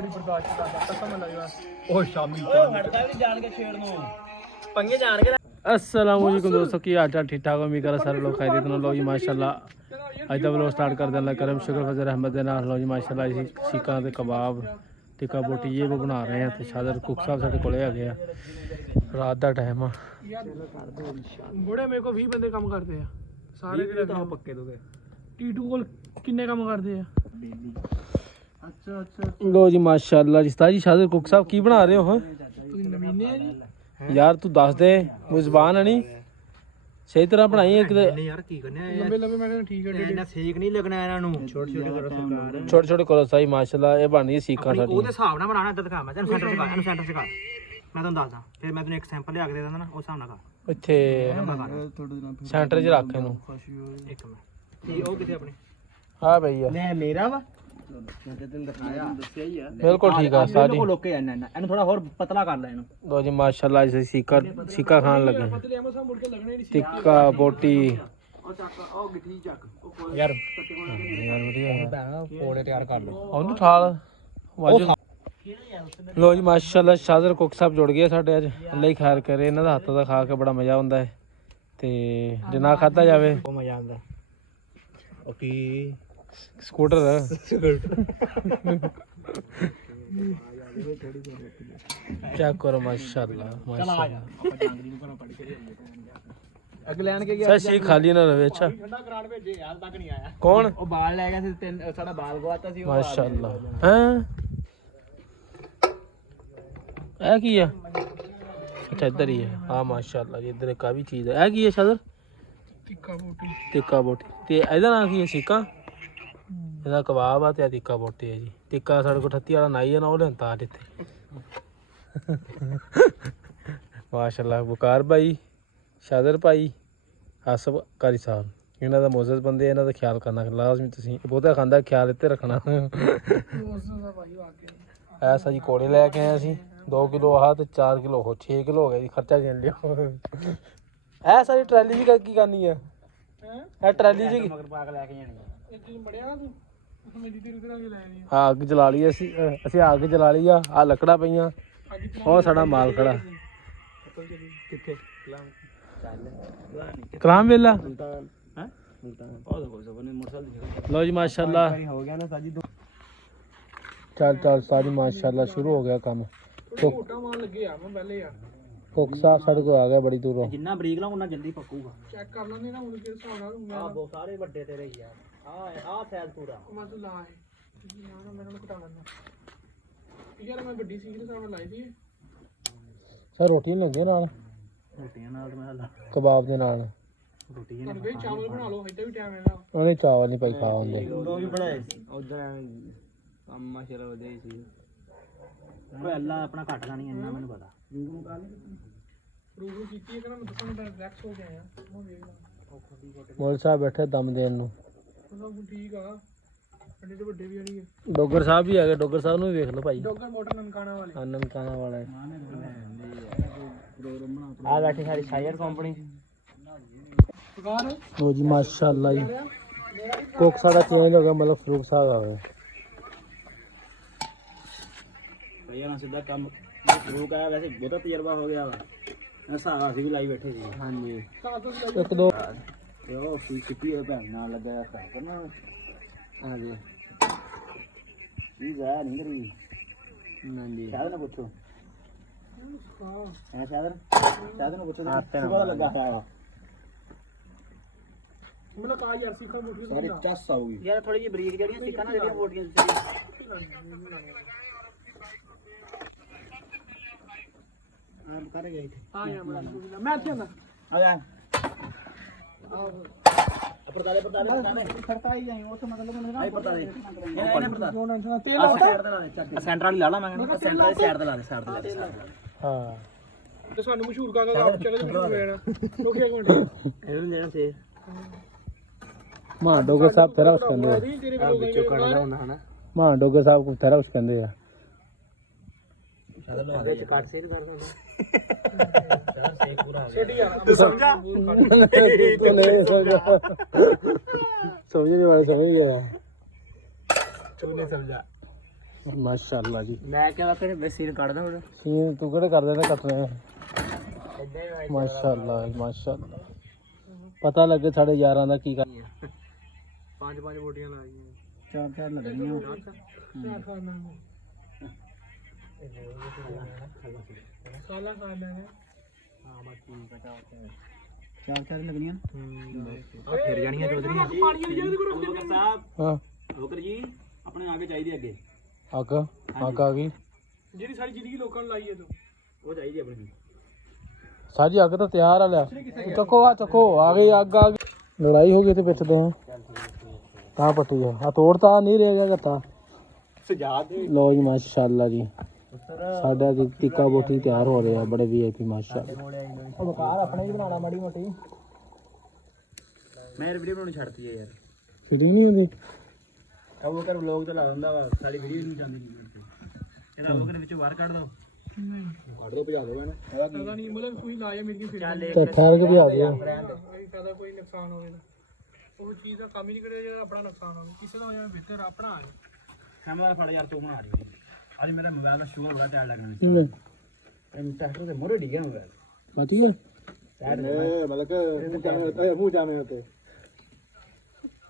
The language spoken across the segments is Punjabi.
ਬੜੀ ਬਰਦਾਸ਼ਤ ਕਰਦਾ ਕਸਮ ਲੱਗਾ ਉਹ ਸ਼ਾਮੀ ਹੜਦਾ ਵੀ ਜਾਣ ਕੇ ਛੇੜ ਨੂੰ ਪੰਗੇ ਜਾਣ ਕੇ अस्सलाम वालेकुम दोस्तों की हाल चाल ठीक ठाक उम्मीद कर सारे लोग खैरियत में लो जी माशाल्लाह अज दा व्लॉग स्टार्ट कर देना करम शुक्र फजल अहमद दे नाल लो जी माशाल्लाह सीका दे कबाब टिक्का बोटी ये वो बना रहे हैं ते शादर कुक साहब साडे कोले आ गया रात दा टाइम आ बड़े मेरे को 20 बंदे काम करते हैं सारे तो पक्के तो टीटू कोल किन्ने काम करते हैं अच्छा लो जी माशाल्लाह जी जी शादर कुक साहब की बना रहे हो नवीने जी यार तू दस दे मुझ जबान है नहीं सही तरह बनाई एक यार की करने आ लंबे लंबे मैंने ठीक है ਇਹਨਾਂ ਸੇਕ ਨਹੀਂ ਲੱਗਣਾ ਇਹਨਾਂ ਨੂੰ ਛੋਟੇ ਛੋਟੇ ਕਰੋ ਸਰਕਾਰ छोटे छोटे करो सही माशाल्लाह ये बन गई सीखा ਉਹਦੇ साडी ਹਿਸਾਬ ਨਾਲ ਬਣਾਣਾ ਇੱਦਾਂ ਦਿਖਾ ਮੈਂ ਤੈਨੂੰ ਸੈਂਟਰ ਸਿਖਾ ਇਹਨੂੰ ਸੈਂਟਰ ਸਿਖਾ ਮੈਂ ਤੁਹਾਨੂੰ ਦੱਸਦਾ ਫਿਰ ਮੈਂ ਤੈਨੂੰ ਇੱਕ ਸੈਂਪਲ ਲਿਆ ਕੇ ਦੇ ਦਿੰਦਾ ਨਾ ਉਸ ਹਿਸਾਬ ਨਾਲ ਕਰ ਇੱਥੇ ਸੈਂਟਰ 'ਚ ਰੱਖ ਇਹਨੂੰ ਇੱਕ ਮਿੰਟ ਇਹ ਉਹ ਕਿੱਥੇ ਆਪਣੀ ਹਾਂ ਭਈਆ ਲੈ ਮੇਰਾ ਵਾ ਮੈਂ ਤੈਨੂੰ ਦਿਖਾਇਆ ਦੱਸਿਆ ਹੀ ਆ ਬਿਲਕੁਲ ਠੀਕ ਆ ਸਾਡੀ ਉਹ ਲੋਕੇ ਇਹਨਾਂ ਇਹਨੂੰ ਥੋੜਾ ਹੋਰ ਪਤਲਾ ਕਰ ਲੈ ਇਹਨੂੰ ਲੋ ਜੀ ਮਾਸ਼ਾਅੱਲਾ ਇਸੇ ਸੀਕਾ ਖਾਣ ਲੱਗੇ ਟਿੱਕਾ ਬੋਟੀ ਉਹ ਚੱਕ ਉਹ ਗਿੱਠੀ ਚੱਕ ਯਾਰ ਵਧੀਆ ਹੈ ਪੋੜੇ ਤਿਆਰ ਕਰ ਲਓ ਉਹਨੂੰ ਠਾਲ ਲੋ ਜੀ ਮਾਸ਼ਾਅੱਲਾ ਸ਼ਾਦਰ ਕੁੱਕ ਸਾਹਿਬ ਜੁੜ ਗਏ ਸਾਡੇ ਅੱਜ ਅੱਲਾ ਹੀ ਖੈਰ ਕਰੇ ਇਹਨਾਂ ਦਾ ਹੱਥ ਦਾ ਖਾ ਕੇ ਬੜਾ ਮਜ਼ਾ ਆਉਂਦਾ ਹੈ ਤੇ ਜਿੰਨਾ ਖਾਧਾ ਜਾਵੇ ਉਹ ਮਜ਼ਾ ਆਉਂਦਾ ਉਹ ਕੀ ਸਕੂਟਰ ਚੈੱਕ ਕਰੋ ਮਾਸ਼ਾਅੱਲਾ ਮਾਸ਼ਾਅੱਲਾ ਅੱਗ ਲੈਣ ਕੇ ਸਰ ਸੀ ਖਾਲੀ ਨਾ ਰਵੇ ਅੱਛਾ ਠੰਡਾ ਕਰਾੜ ਭੇਜੇ ਯਾਰ ਤੱਕ ਨਹੀਂ ਆਇਆ ਕੌਣ ਉਹ ਬਾਲ ਲੈ ਗਿਆ ਸੀ ਤਿੰਨ ਸਾਡਾ ਬਾਲ ਗਵਾਤਾ ਸੀ ਮਾਸ਼ਾਅੱਲਾ ਹੈ ਇਹ ਕੀ ਆ ਅੱਛਾ ਇੱਧਰ ਹੀ ਹੈ ਹਾਂ ਮਾਸ਼ਾਅੱਲਾ ਜੀ ਇੱਧਰ ਇੱਕ ਆ ਵੀ ਚੀਜ਼ ਹੈ ਇਹ ਕੀ ਹੈ ਸ਼ਾਦਰ ਟਿੱਕਾ ਬੋਟੀ ਤੇ ਇਹਦਾ ਨਾਂ ਕੀ ਹੈ ਸੀਕਾ ਇਹਦਾ ਕਬਾਬ ਆ ਤੇ ਟਿੱਕਾ ਬੋਟੀ ਹੈ ਜੀ ਟਿੱਕਾ ਸਾਡੇ ਕੋਲ 38 ਵਾਲਾ ਨਾਈ ਹੈ ਨਾ ਉਹ ਲੈਂਦਾ ਅੱਜ ਇੱਥੇ ਮਾਸ਼ਾਅੱਲਾ ਬੁਕਾਰ ਭਾਈ ਸ਼ਾਦਰ ਭਾਈ ਆਸਫ ਕਾਰੀ ਸਾਹਿਬ ਇਹਨਾਂ ਦਾ ਮੌਜੂਦ ਬੰਦੇ ਇਹਨਾਂ ਦਾ ਖਿਆਲ ਕਰਨਾ ਲਾਜ਼ਮੀ ਤੁਸੀਂ ਬਹੁਤਾ ਖਾਂਦਾ ਖਿਆਲ ਇੱਥੇ ਰੱਖਣਾ ਐਸਾ ਜੀ ਕੋੜੇ ਲੈ ਕੇ ਆਏ ਅਸੀਂ 2 ਕਿਲੋ ਆਹ ਤੇ 4 ਕਿਲੋ ਹੋ 6 ਕਿਲੋ ਹੋ ਗਿਆ ਜੀ ਖਰਚਾ ਗਿਣ ਲਿਓ ਐ ਸਾਰੀ ਟਰਾਲੀ ਵੀ ਕੀ ਕਰਨੀ ਆ ਇਹ ਟਰਾਲੀ ਜੀ ਮਗਰ ਪਾ ਕੇ ਲੈ ਕੇ ਜਾਣੀ ਇਹ ਚੀਜ਼ ਬੜਿਆ ਨਾ ਤੂੰ ਮੇਰੀ ਤੇਰੇ ਤੇ ਲੈ ਲਈ ਹਾਂ ਅੱਗ ਜਲਾ ਲਈ ਅਸੀਂ ਅੱਗ ਜਲਾ ਲਈ ਆ ਲੱਕੜਾਂ ਪਈਆਂ ਉਹ ਸਾਡਾ ਮਾਲ ਖੜਾ ਕਿੱਥੇ ਕਲਾਮ ਵੇਲਾ ਹੈ ਉਹ ਦੇਖੋ ਸਭਨੇ ਮੋਟਰਸਾਈਕਲ ਲਓ ਜੀ ਮਾਸ਼ਾਅੱਲਾ ਹੋ ਗਿਆ ਨਾ ਸਾਜੀ ਚੱਲ ਸਾਰੀ ਮਾਸ਼ਾਅੱਲਾ ਸ਼ੁਰੂ ਹੋ ਗਿਆ ਕੰਮ ਛੋਟਾ ਮਾਲ ਲੱਗੇ ਆ ਮੈਂ ਪਹਿਲੇ ਆ ਕੁੱਕ ਸਾਹਿਬ ਸਾਡੇ ਕੋਲ ਆ ਗਿਆ ਬੜੀ ਦੂਰੋਂ ਜਿੰਨਾ ਬਰੀਕ ਲਾਉਂ ਉਹਨਾਂ ਜਲਦੀ ਪੱਕੂਗਾ ਚੈੱਕ ਕਰ ਲੈਂਦੇ ਨਾ ਹੁਣ ਕਿਸ ਹਿਸਾਬ ਨਾਲ ਆ ਬਹੁਤ ਸਾਰੇ ਵੱਡੇ ਤੇਰੇ ਹੀ ਯਾਰ ਆ ਸਾਈਜ਼ ਪੂਰਾ ਮਤ ਲਾ ਹੈ ਨਾ ਮੈਨੂੰ ਘਟਾ ਲੈਣਾ ਯਾਰ ਮੈਂ ਵੱਡੀ ਸੀਗੀ ਹਿਸਾਬ ਨਾਲ ਲਾਈ ਦੀ ਸਰ ਰੋਟੀ ਨਹੀਂ ਲੈਂਦੇ ਨਾਲ ਰੋਟੀਆਂ ਨਾਲ ਮੈਂ ਕਬਾਬ ਦੇ ਨਾਲ ਰੋਟੀ ਨਹੀਂ ਚਾਵਲ ਬਣਾ ਲਓ ਇੱਥੇ ਵੀ ਟਾਈਮ ਹੈਗਾ ਉਹਨੇ ਚਾਵਲ ਨਹੀਂ ਪਾਈ ਖਾ ਹੁੰਦੇ ਉਦੋਂ ਵੀ ਬਣਾਏ ਸੀ ਉਧਰ ਕੰਮ ਮਾਸ਼ਾਅੱਲਾ ਵਧੀਆ ਸੀ ਓਏ ਅੱਲਾ ਆਪਣਾ ਘੱਟ ਦਾ ਨਹੀਂ ਇੰਨਾ ਮੈਨੂੰ ਪਤਾ ਰੂਬਰੂ ਕੀਤੀ ਹੈ ਕਿ ਮੈਂ ਦੱਸਾਂ ਮੈਂ ਰਿਲੈਕਸ ਹੋ ਗਿਆ ਮੋਲ ਸਾਹਿਬ ਬੈਠੇ ਦਮ ਦੇਣ ਨੂੰ ਸਭ ਠੀਕ ਆ ਅੱਡੇ ਤੇ ਵੱਡੇ ਵੀ ਆਣੀ ਹੈ ਡੋਗਰ ਸਾਹਿਬ ਵੀ ਆ ਗਏ ਡੋਗਰ ਸਾਹਿਬ ਨੂੰ ਵੀ ਵੇਖ ਲਓ ਭਾਈ ਡੋਗਰ ਮੋਟਰ ਨਨਕਾਣਾ ਵਾਲੇ ਨਨਕਾਣਾ ਵਾਲਾ ਆ ਬੈਠੀ ਸਾਰੀ ਸ਼ਾਇਰ ਕੰਪਨੀ ਲੋ ਜੀ ਮਾਸ਼ਾਅੱਲਾ ਜੀ ਕੋਕ ਸਾਡਾ ਚੇਂਜ ਹੋ ਗਿਆ ਮਤਲਬ ਫਰੂਕ ਸਾਹਿਬ ਆ ਗਏ ਭਈਆ ਨਾ ਸਿੱਧਾ ਕੰਮ ਰੂਕ ਆਇਆ ਵੈਸੇ ਬਹੁਤਾ ਤਜਰਬਾ ਹੋ ਗਿਆ ਵਾ ਸਾਹ ਅਸੀਂ ਵੀ ਲਾਈ ਬੈਠੇ ਸੀ ਹਾਂਜੀ ਇੱਕ ਦੋ ਤੇ ਉਹ ਸਿੱਪੀ ਭੈਣ ਨਾਲ ਲੱਗਾ ਸਾਹ ਕਰਨਾ ਹਾਂਜੀ ਇਹ ਜਾ ਨਹੀਂ ਕਰੀ ਹਾਂਜੀ ਸ਼ਾਇਦ ਨਾ ਪੁੱਛੋ ਹਾਂ ਸ਼ਾਇਦ ਨਾ ਪੁੱਛੋ ਸੁਬਾ ਲੱਗਾ ਸਾਹ ਮਤਲਬ ਕਾ ਯਾਰ ਸਿੱਖਾਂ ਮੋਟੀ ਸਾਰੀ ਚੱਸ ਆਊਗੀ ਯਾਰ ਥੋੜੀ ਜਿਹੀ ਬਰੀਕ ਜਿਹੜੀਆਂ ਸਿੱਖਾਂ ਨਾ ਜਿਹੜੀਆਂ ਮੋਟੀਆਂ ਆਮ ਕਰ ਗਈ ਥੀ ਹਾਂ ਯਾਰ ਮੈਂ ਇੱਥੇ ਹੁੰਦਾ ਆ ਗਿਆ ਪਰਦਾਲੇ ਖੜਤਾ ਹੀ ਜਾਈ ਉਹ ਤਾਂ ਮਤਲਬ ਮੈਨੂੰ ਨਾ ਪਰਦਾਲੇ ਇਹਨੇ ਪਰਦਾ ਨੋ ਟੈਨਸ਼ਨ ਤੇਲ ਸਾਈਡ ਤੇ ਲਾ ਦੇ ਸੈਂਟਰ ਵਾਲੀ ਲਾ ਲਾ ਮੈਂ ਕਹਿੰਦਾ ਸੈਂਟਰ ਵਾਲੀ ਸਾਈਡ ਤੇ ਲਾ ਦੇ ਹਾਂ ਤੇ ਸਾਨੂੰ ਮਸ਼ਹੂਰ ਕਰ ਦੋ ਆਪ ਚੱਲ ਮਸ਼ਹੂਰ ਹੋਣਾ ਰੁਕਿਆ ਇੱਕ ਮਿੰਟ ਇਹਨੂੰ ਦੇਣਾ ਸੀ ਮਾਂ ਡੋਗਰ ਸਾਹਿਬ ਤੇਰਾ ਕੁਛ ਕਹਿੰਦੇ ਆ ਵਿੱਚੋਂ ਕੱਢਦਾ ਹੁੰਦਾ ਹਨਾ ਮਾਂ ਡੋਗਰ ਸਾਹਿਬ ਕੋ ਤੇਰਾ ਕੁਛ ਕਹਿੰਦੇ ਆ ਅੱਗੇ ਚ ਕੱਟ ਸੇਲ ਕਰ ਦਿੰਦਾ ਯਾਰ ਸੇਕ ਪੂਰਾ ਆ ਗਿਆ ਛੋਟੀ ਯਾਰ ਤੂੰ ਸਮਝਾ ਸਮਝੇ ਵਾਲੇ ਸਮਝ ਗਿਆ ਤੂੰ ਨਹੀਂ ਸਮਝਾ ਮਾਸ਼ਾਅੱਲਾ ਜੀ ਮੈਂ ਕਿਹਾ ਕਿ ਬੇਸੀਨ ਕੱਢਦਾ ਹੁਣ ਸੀਨ ਤੂੰ ਕਿਹੜੇ ਕਰਦੇ ਨੇ ਕੱਟਣੇ ਮਾਸ਼ਾਅੱਲਾ ਮਾਸ਼ਾਅੱਲਾ ਪਤਾ ਲੱਗੇ ਸਾਡੇ ਯਾਰਾਂ ਦਾ ਕੀ ਕਰ 5 ਬੋਟੀਆਂ ਲਾਈਆਂ ਚਾਰ ਲੱਗਣੀਆਂ ਸਾਲਾ ਖਾ ਲੈਣੇ ਚਾਰ ਲੱਗਣੀਆਂ ਆ ਫਿਰ ਜਾਣੀਆਂ ਚੌਧਰੀ ਪਾਣੀ ਵਾਲੀ ਜਗ੍ਹਾ ਤੇ ਰੁਕ ਸਾਹਿਬ ਹਾਂ ਲੋਕਰ ਜੀ ਆਪਣੇ ਆਗੇ ਚਾਹੀਦੀ ਅੱਗੇ ਅੱਗ ਆ ਗਈ ਜਿਹੜੀ ਸਾਰੀ ਜ਼ਿੰਦਗੀ ਲੋਕਾਂ ਨੂੰ ਲਾਈ ਹੈ ਤੂੰ ਉਹ ਚਾਹੀਦੀ ਆਪਣੀ ਸਾਡੀ ਅੱਗ ਤਾਂ ਤਿਆਰ ਆ ਲਿਆ ਚੱਕੋ ਆ ਗਈ ਅੱਗ ਆ ਗਈ ਲੜਾਈ ਹੋ ਗਈ ਤੇ ਪਿੱਛਦੇ ਆ ਕਹਾਂ ਪੱਟੀ ਆ ਤੋੜਤਾ ਨਹੀਂ ਰਹਿ ਗਿਆ ਗੱਤਾ ਸਜਾ ਦੇ ਲੋ ਜੀ ਮਾਸ਼ਾਅੱਲਾ ਜੀ ਸਾਡਾ ਜੀ ਟਿੱਕਾ ਬੋਟੀ ਤਿਆਰ ਹੋ ਰਿਹਾ ਬੜੇ ਵੀਆਈਪੀ ਮਾਸ਼ਾਅੱਲਾ ਉਹ ਵਕਾਰ ਆਪਣੇ ਹੀ ਬਣਾਉਣਾ ਮਾੜੀ ਮੋਟੀ ਮੈਂ ਵੀਡੀਓ ਬਣਾਉਣੀ ਛੱਡਤੀ ਹੈ ਯਾਰ ਫਿਟਿੰਗ ਨਹੀਂ ਹੁੰਦੀ ਉਹ ਕਰ ਵਲੌਗ ਤੇ ਲਾ ਦਿੰਦਾ ਵਾ ਸਾਡੀ ਵੀਡੀਓ ਨਹੀਂ ਜਾਂਦੀ ਇਹਦਾ ਲੋਕ ਦੇ ਵਿੱਚੋਂ ਬਾਹਰ ਕੱਢ ਦੋ ਕੱਢ ਦੋ ਭਜਾ ਦੋ ਇਹਨੂੰ ਪਤਾ ਨਹੀਂ ਮਤਲਬ ਕੋਈ ਲਾਇਆ ਮੇਰੀ ਫਿਰ ਤੇ ਠਹਿਰ ਕੇ ਵੀ ਆ ਗਿਆ ਮੇਰੀ ਫਾਇਦਾ ਕੋਈ ਨੁਕਸਾਨ ਹੋਵੇ ਉਹ ਚੀਜ਼ ਦਾ ਕੰਮ ਹੀ ਨਹੀਂ ਕਰਿਆ ਜਿਹੜਾ ਆਪਣਾ ਨੁਕਸਾਨ ਹੋਵੇ ਕਿਸੇ ਦਾ ਹੋ ਜਾਵੇ ਬਿਹਤਰ ਆਪਣਾ ਆ ਕੈਮਰਾ ਫੜ ਯਾਰ ਤੂੰ ਬਣਾ ਰਹੀ ਅੱਜ ਮੇਰਾ ਮੋਬਾਈਲ ਦਾ ਸ਼ੋਰ ਬੜਾ ਟਾਈਮ ਲੱਗਣਾ ਕਿਵੇਂ ਇਹ ਟਰੈਕਟਰ ਦੇ ਮੋਰੇ ਡਿੱਗਿਆ ਮੋਬਾਈਲ ਪਤੀ ਹੈ ਮਤਲਬ ਮੂੰਹ ਜਾਣੇ ਹੋਤੇ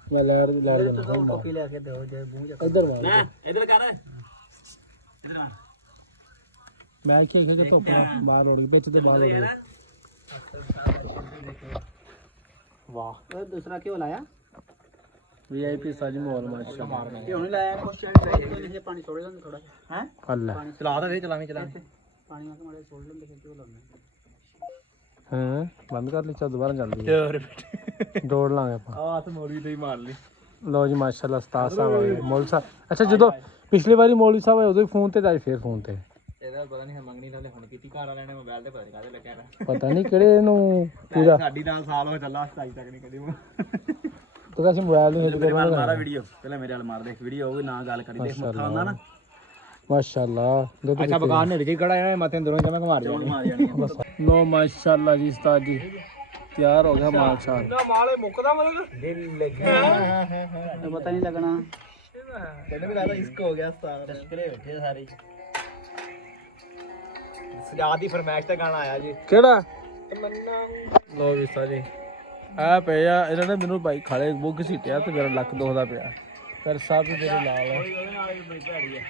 ਮੈਂ ਲੈੜ ਦੇਣਾ ਟੋਪੀ ਲੈ ਕੇ ਦਿਓ ਜੇ ਮੂੰਹ ਜਾ ਇੱਧਰ ਮਾਰ ਨਾ ਇਧਰ ਕਰ ਇਧਰ ਆ ਮੈਂ ਕਿਹਾ ਕਿ ਧੁੱਪ ਨਾਲ ਬਾਹਰ ਹੋ ਰਹੀ ਵਿੱਚ ਤੇ ਬਾਹਰ ਹੋ ਰਹੀ ਵਾਹ ਉਹ ਦੂਸਰਾ ਕਿਉਂ ਲਾਇਆ ਵੀਆਈਪੀ ਸਾਜ ਮੋਲ ਮਾਸ਼ਾਅੱਲਾ ਕਿਉਂ ਨਹੀਂ ਲਾਇਆ ਕੁਛ ਚਾਹੀਦਾ ਪਾਣੀ ਛੋੜ ਲੈਂਦੇ ਥੋੜਾ ਹੈ ਅੱਲਾ ਚਲਾ ਤਾਂ ਦੇ ਚਲਾਵੇਂ ਪਾਣੀ ਆ ਕੇ ਮਾੜੇ ਛੋੜ ਲੈਂਦੇ ਫਿਰ ਕਿਉਂ ਲਾਉਣਾ ਹਾਂ ਬੰਦ ਕਰ ਲਈ ਚਾ ਦੁਬਾਰਾ ਚੱਲਦੀ ਹੈ ਦੌੜ ਲਾਂਗੇ ਆਪਾਂ ਆਹ ਤੇ ਮੌਲਵੀ ਤੇ ਹੀ ਮਾਰ ਲਈ ਲੋ ਜੀ ਮਾਸ਼ਾਅੱਲਾ ਉਸਤਾਦ ਸਾਹਿਬ ਆ ਗਏ ਮੌਲਵੀ ਸਾਹਿਬ ਅੱਛਾ ਜਦੋਂ ਪਿਛਲੀ ਵਾਰੀ ਮੌਲਵੀ ਸਾਹਿਬ ਆਏ ਉਦੋਂ ਹੀ ਫੋਨ ਤੇ ਅੱਜ ਫੇਰ ਫੋਨ ਤੇ ਇਹਦਾ ਪਤਾ ਨਹੀਂ ਮੰਗਣੀ ਨਾਲੇ ਹੁਣ ਕੀਤੀ ਘਰ ਵਾਲਿਆਂ ਨੇ ਮੋਬਾਈਲ ਤੇ ਪਤਾ ਨਹੀਂ ਕਾਹਦੇ ਲੱਗਿਆ ਪਤਾ ਨਹੀਂ ਕਿਹੜੇ ਨੂੰ ਪੂਰਾ ਸਾਡੀ ਨਾਲ ਸਾਲ ਹੋ ਚੱਲਾ 27 ਤੱਕ ਨਹੀਂ ਕਦੀ ਤੂੰ ਕਹਿੰਦਾ ਮੋਬਾਈਲ ਨਹੀਂ ਮੇਰੇ ਨਾਲ ਮਾਰਾ ਵੀਡੀਓ ਪਹਿਲਾਂ ਮੇਰੇ ਨਾਲ ਮਾਰ ਦੇ ਵੀਡੀਓ ਹੋਊਗੀ ਨਾ ਗੱਲ ਕਰੀ ਦੇ ਮੱਥਾ ਹੁੰਦਾ ਨਾ ਮਾਸ਼ਾਅੱਲਾ ਅੱਛਾ ਬਗਾਨ ਨੇ ਡਿੱਗੀ ਕੜਾ ਇਹਨਾਂ ਮੱਥੇ ਅੰਦਰੋਂ ਜਮਾ ਮਾਰ ਜਾਣੀ ਲੋ ਮਾਸ਼ਾਅੱਲਾ ਜੀ ਉਸਤਾਦ ਜੀ ਤਿਆਰ ਹੋ ਗਿਆ ਮਾਸ਼ਾਅੱਲਾ ਨਾ ਮਾਲੇ ਮੁੱਕਦਾ ਮਤਲਬ ਦਿਲ ਲੱਗਿਆ ਪਤਾ ਨਹੀਂ ਲੱਗਣਾ ਤੈਨੂੰ ਵੀ ਲੱਗਦਾ ਇਸਕ ਹੋ ਗਿਆ ਉਸਤਾਦ ਚਸਕਲੇ ਬੈਠੇ ਸਾਰੇ ਸਜਾ ਦੀ ਫਰਮਾਇਸ਼ ਤੇ ਗਾਣਾ ਆਇਆ ਜੀ ਕਿਹੜਾ ਤਮੰਨਾ ਲੋ ਜੀ ਉਸਤਾਦ ਜੀ ਆ ਪਿਆ ਇਹਨਾਂ ਨੇ ਮੈਨੂੰ ਬਾਈ ਖਾਲੇ ਬੁੱਕ ਸੀਟਿਆ ਤੇ ਮੇਰਾ ਲੱਕ ਦੁਖਦਾ ਪਿਆ ਫਿਰ ਸਭ ਮੇਰੇ ਲਾਲ ਹੈ ਉਹਦੇ ਨਾਲ ਹੀ ਬੜੀ ਭੈੜੀ ਹੈ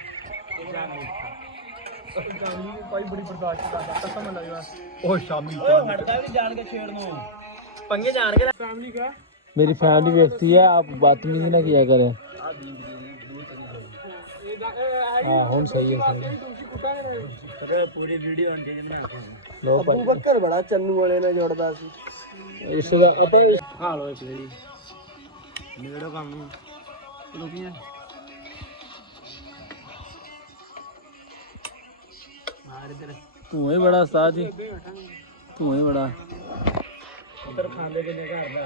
ਭਾਈ ਬੜੀ ਬਰਦਾਸ਼ਤ ਕਰਦਾ ਕਸਮ ਲੱਗਦਾ ਉਹ ਸ਼ਾਮੀ ਹਟਦਾ ਵੀ ਜਾਣ ਕੇ ਛੇੜ ਨੂੰ ਪੰਗੇ ਜਾਣ ਕੇ ਫੈਮਿਲੀ ਕਾ मेरी फैमिली देखती है आप बदतमीजी ना किया करें हाँ हम सही है ਪੂਰੀ ਵੀਡੀਓ ਅੰਜੇ ਬਣਾ ਕੇ लो भाई ਬੱਕਰ ਬੜਾ ਚੰਨੂ ਵਾਲੇ ਨਾਲ ਜੋੜਦਾ ਸੀ इसका अपन ਖਾ ਲੋ ਇੱਕ ਜਿਹੜੀ ਨੇੜੋ ਕੰਮ ਨੂੰ ਰੁਕੀਆਂ ਮਾਰ ਇਧਰ तू ही बड़ा उस्ताद जी तू ही बड़ा ਉਧਰ ਖਾਂਦੇ ਕਿੰਨੇ ਘਰ ਦਾ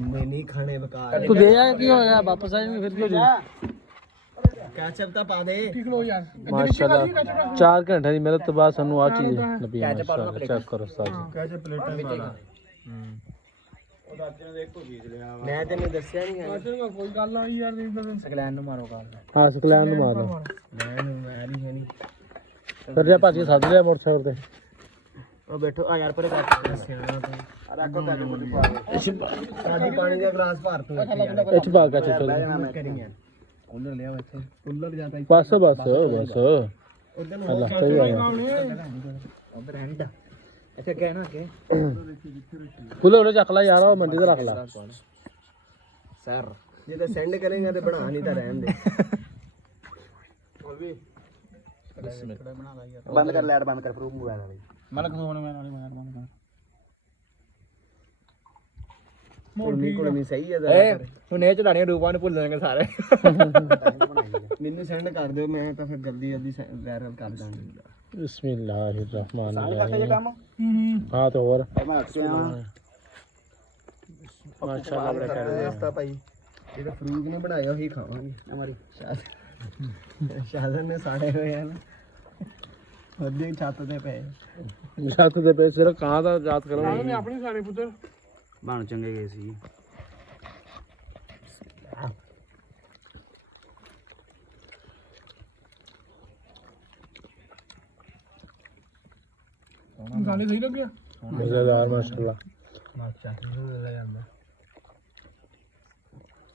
नहीं खाने बकार तू दे आया क्यों होया वापस आए फिर क्यों जी कैचअप का पा दे माशाल्लाह 4 घंटे ਦੀ ਮਿਹਨਤ ਤੋਂ ਬਾਅਦ ਸਾਨੂੰ ਆ ਚੀਜ਼ ਲੱਭੀ ਮਾਸ਼ਾਅੱਲਾ ਚੈੱਕ ਕਰੋ ਉਸਤਾਦ ਜੀ कैचअप प्लेट में पाना मैं तेन दसिया नहीं कोई गल आई यार सकलैन ਨੂੰ ਮਾਰੋ ਕਾਰ ਹਾਂ ਸਕਲੈਨ ਨੂੰ ਮਾਰ ਲਓ मैं नहीं ਫਿਰ ਜੇ ਭਾਜੀ ਸੱਦ ਲਿਆ ਮੋਟਰਸਾਈਕਲ ਤੇ ਉਹ ਬੈਠੋ ਆ ਯਾਰ ਪਰੇ ਕਰ ਸਿਆਣਾ ਤੂੰ ਰੱਖੋ ਪੈਕ ਮੁੱਢ ਪਾ ਦੇ ਸਾਡੀ ਪਾਣੀ ਦਾ ਗਲਾਸ ਭਰ ਤੂੰ ਇੱਥੇ ਪਾ ਕੇ ਚੱਲ ਮੈਂ ਕਰੀਆਂ ਉਧਰ ਲਿਆ ਇੱਥੇ ਕੁੱਲਰ ਜਾਂਦਾ ਬਸ ਬਸ ਬਸ ਉਧਰ ਨੂੰ ਅੱਲਾਹ ਤੇ ਆਇਆ ਉਧਰ ਹੈਂਡ ਇੱਥੇ ਗਏ ਨਾ ਅੱਗੇ ਫੁੱਲ ਉਹਨੇ ਚੱਕ ਲੈ ਯਾਰ ਉਹ ਮੰਡੀ ਤੇ ਰੱਖ ਲੈ ਸਰ ਜੇ ਤਾਂ ਸੈਂਡ ਕਰੇਗਾ ਤੇ ਬਣਾ ਨਹੀਂ ਤਾਂ ਰਹਿਣ ਦੇ ਬੰਦ ਕਰ ਲੈਟ ਬੰਦ ਕਰ ਪ੍ਰੂਫ ਮੋਬਾਈਲ ਵਾਲੀ ਮਲਕ ਹੋਣ ਮੈਂ ਨਾਲੇ ਮਾਰ ਬੰਦ ਮੋੜੀ ਕੋਲ ਸਹੀ ਹੈ ਏ ਹੁਣ ਇਹ ਚੜਾਣੀਆਂ ਰੂਪਾਂ ਨੂੰ ਭੁੱਲ ਜਾਣਗੇ ਸਾਰੇ ਮੈਨੂੰ ਸੈਂਡ ਕਰ ਦਿਓ ਮੈਂ ਤਾਂ ਫਿਰ ਜਲਦੀ ਜਲਦੀ ਵਾਇਰਲ ਕਰ ਦਾਂਗਾ ਬਿਸਮਿਲ੍ਲਾਹਿਰ ਰਹਿਮਾਨਿਰ ਰਹੀਮ ਹਾਂ ਤੇ ਹੋਰ ਮਾਸ਼ਾਅੱਲਾ ਬੜਾ ਕਰ ਰਿਹਾ ਰਸਤਾ ਭਾਈ ਇਹਦਾ ਫਰੂਕ ਨੇ ਬਣਾਇਆ ਉਹੀ ਖਾਵਾਂਗੇ ਹਮਾਰੀ ਸ਼ਾਦਰ ਨੇ ਸਾੜੇ ਹੋਏ ਹਨ ਉਹਦੀ ਛੱਤ ਤੇ ਪਏ ਛੱਤ ਦੇ ਪੇ ਸਿਰ ਕਾਂ ਦਾ ਯਾਦ ਕਰੋ ਆਪਣੀ ਸਾਰੇ ਪੁੱਤਰ ਬਣ ਚੰਗੇ ਗਏ ਸੀ ਮਸਾਲੇ ਸਹੀ ਲੱਗਿਆ ਮਜ਼ੇਦਾਰ ਮਾਸ਼ਾਅੱਲਾ।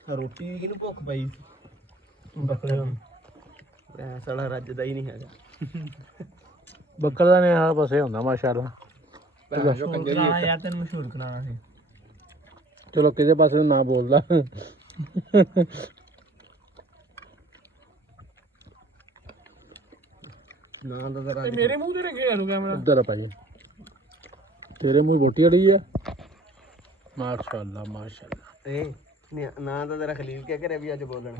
ਰੋਟੀ ਵੀ ਕਿਹਨੂੰ ਭੁੱਖ ਪਈ ਐ ਸਾਲਾ ਰੱਜਦਾ ਹੀ ਨਹੀਂ ਹੈਗਾ ਬੱਕਰ ਦਾ ਨੇ ਹਰ ਪਾਸੇ ਹੁੰਦਾ ਮਾਸ਼ਾਅੱਲਾ। ਯਾਰ ਤੈਨੂੰ ਮਸ਼ਹੂਰ ਕਰਾਉਣਾ ਸੀ ਚਲੋ ਕਿਸੇ ਪਾਸੇ ਨੂੰ ਨਾ ਬੋਲਦਾ। ਨਾ ਤਾਂ ਜ਼ਰਾ ਮੇਰੇ ਮੂੰਹ ਤੇ ਰੱਖਿਆ ਯਾਰ ਕੈਮਰਾ ਉੱਧਰ ਆ ਭਾਜੀ ਤੇਰੇ ਮੂੰਹ ਬੋਟੀ ਅੜੀ ਆ ਮਾਸ਼ਾਅੱਲਾ ਮਾਸ਼ਾਅੱਲਾ। ਇਹ ਨਾ ਤਾਂ ਤੇਰਾ ਖਲੀਲ ਕਿਆ ਕਰੇ ਵੀ ਅੱਜ ਬੋਲਣ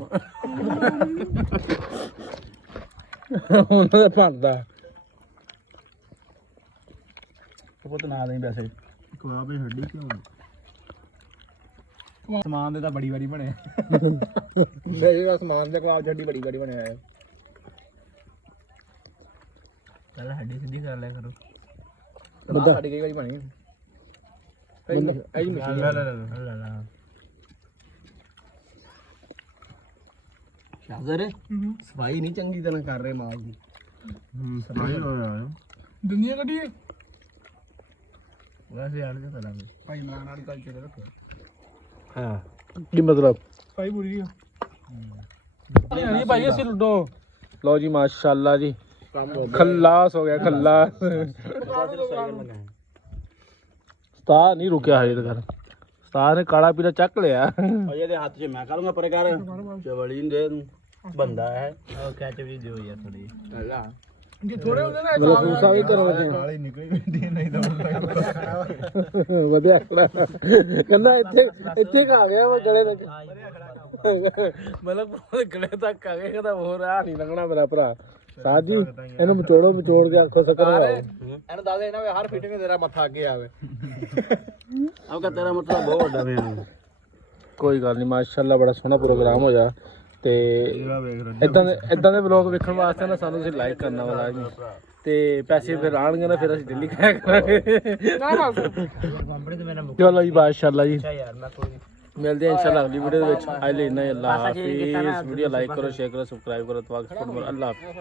ਉਹਨਾਂ ਦਾ ਬਣਦਾ ਪੁੱਤ ਨਾ ਨਹੀਂ ਵੈਸੇ ਕਬਾਬ ਹੀ ਹੱਡੀ ਕਿਉਂ ਸਮਾਨ ਦੇ ਤਾਂ ਬੜੀ ਵਾਰੀ ਬਣੇ ਮੇਰੇ ਸਮਾਨ ਦੇ ਕਬਾਬ ਛੱਡੀ ਬੜੀ ਵਾਰੀ ਬਣਿਆ ਹੈ ਚੱਲ ਹੱਡੀ ਸਿੱਧੀ ਕਰ ਲਿਆ ਕਰੋ ਤਾਂ ਸਾਡੀ ਕਈ ਵਾਰੀ ਬਣੀ ਐਈ ਮਸ਼ੀਨ ਲਾ ਸ਼ਾਜ਼ਰ ਸਫਾਈ ਨਹੀਂ ਚੰਗੀ ਤਰ੍ਹਾਂ ਕਰ ਰਹੇ ਮਾਲ ਦੀ ਸਫਾਈ ਹੋਇਆ ਦੁਨੀਆ ਕੱਢੀਏ ਵੈਸੇ ਆੜ ਕੇ ਪਤਾ ਨਹੀਂ ਭਾਈ ਮਾਨ ਵਾਲੀ ਗੱਲ ਚ ਰੱਖੋ ਹਾਂ ਕੀ ਮਤਲਬ ਭਾਈ ਬੁਰੀ ਆ ਨਹੀਂ ਭਾਈ ਅਸੀਂ ਲੁੱਡੋ ਲਓ ਜੀ ਮਾਸ਼ਾਅੱਲਾ ਜੀ ਕੰਮ ਹੋ ਖਲਾਸ ਹੋ ਗਿਆ ਖਲਾਸ ਉਸਤਾਦ ਨਹੀਂ ਰੁਕਿਆ ਹਜੇ ਤੱਕ ਉਸਤਾਦ ਨੇ ਕਾਲਾ ਪੀਲਾ ਚੱਕ ਲਿਆ ਅਜੇ ਦੇ ਹੱਥ 'ਚ ਮੈਂ ਕਰੂੰਗਾ ਪਰੇ ਕਰ ਚਵਲੀ ਨੂੰ ਦੇ ਤੂੰ ਬੰਦਾ ਹੈ ਉਹ ਕੈਚ ਵੀ ਦਿਓ ਯਾਰ ਥੋੜੀ ਅੱਲਾ ਜੇ ਥੋੜੇ ਹੁੰਦੇ ਨਾ ਮਲਫੂਸਾ ਵੀ ਕਰੋ ਨਾਲ ਹੀ ਨਿਕਲ ਗਈ ਨਹੀਂ ਤਾਂ ਵਧੀਆ ਖੜਾ ਕਹਿੰਦਾ ਇੱਥੇ ਖਾ ਗਿਆ ਵਾ ਗਲੇ ਤੱਕ ਮਤਲਬ ਗਲੇ ਤੱਕ ਆ ਗਿਆ ਕਹਿੰਦਾ ਹੋਰ ਆ ਨਹੀਂ ਲੰਘਣਾ ਮੇਰਾ ਭਰਾ ਸਾਜੀ ਇਹਨੂੰ ਮਚੋੜ ਕੇ ਆਖੋ ਸਕਰ ਇਹਨੂੰ ਦੱਸ ਦੇਣਾ ਵੀ ਹਰ ਫਿਟਿੰਗ ਤੇਰਾ ਮੱਥਾ ਅੱਗੇ ਆਵੇ ਆਪ ਕਾ ਤੇਰਾ ਮਤਲਬ ਬਹੁਤ ਵੱਡਾ ਵੇ ਕੋਈ ਗੱਲ ਨਹੀਂ ਮਾਸ਼ਾਅੱਲਾ ਬੜਾ ਸੋਹਣਾ ਪ੍ਰੋਗਰਾਮ ਹੋਇਆ ਤੇ ਇਦਾਂ ਦੇ ਵਲੌਗ ਵੇਖਣ ਵਾਸਤੇ ਨਾ ਸਾਨੂੰ ਤੁਸੀਂ ਲਾਈਕ ਕਰਨਾ ਵਾਲਾ ਜੀ ਤੇ ਪੈਸੇ ਫਿਰ ਆਣਗੇ ਨਾ ਫਿਰ ਅਸੀਂ ਦਿੱਲੀ ਖਾਇਆ ਕਰਾਂਗੇ ਕੰਪਨੀ ਤੇ ਮੇਰਾ ਚਲੋ ਜੀ ਮਾਸ਼ਾਅੱਲਾ ਜੀ ਯਾਰ ਮੈਂ ਕੋਈ ਮਿਲਦੇ ਹਾਂ ਇਨਸ਼ਾਅੱਲਾ ਅਗਲੀ ਵੀਡੀਓ ਦੇ ਵਿੱਚ ਅੱਜ ਲਈ ਇੰਨਾ ਹੀ। ਅੱਲਾਹ ਹਾਫਿਜ਼। ਵੀਡੀਓ ਲਾਈਕ ਕਰੋ ਸ਼ੇਅਰ ਕਰੋ ਸਬਸਕ੍ਰਾਈਬ ਕਰੋ ਤਵਾਕ ਅੱਲਾਹ ਹਾਫਿਜ਼।